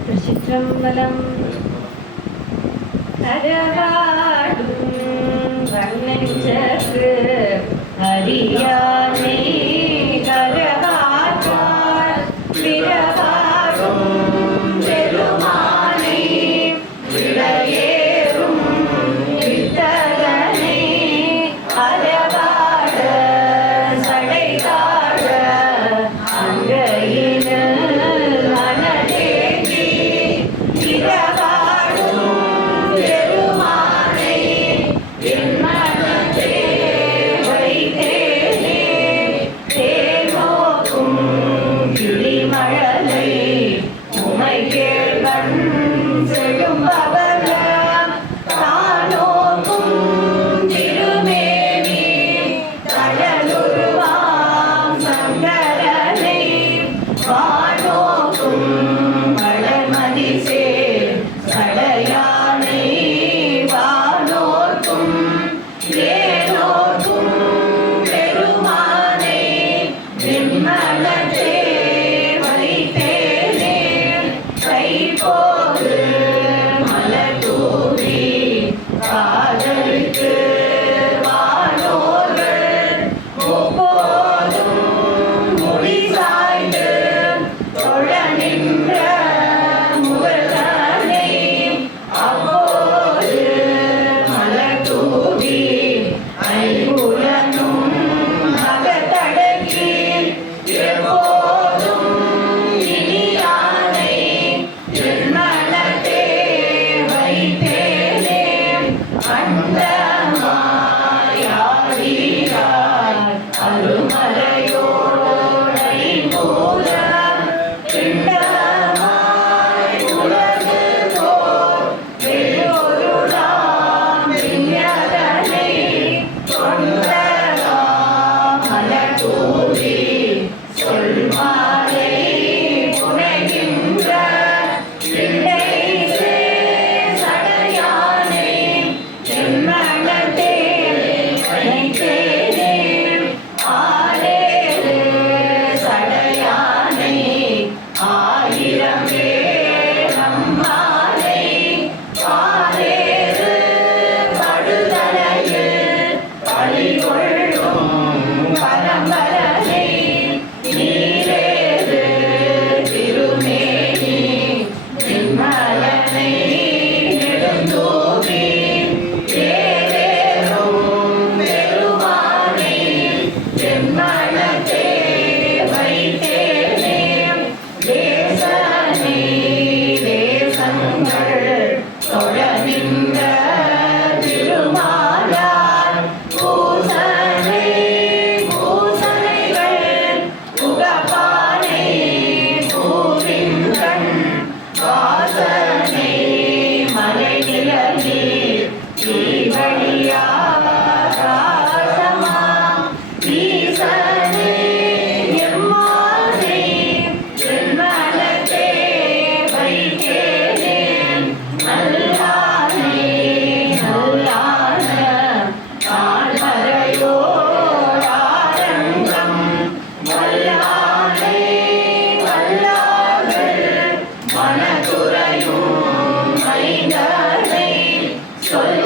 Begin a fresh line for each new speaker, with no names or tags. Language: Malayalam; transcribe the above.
തൃശിത്രമ്പലം 风吹日日 சொல்லும் அறிந்தாரை சொல்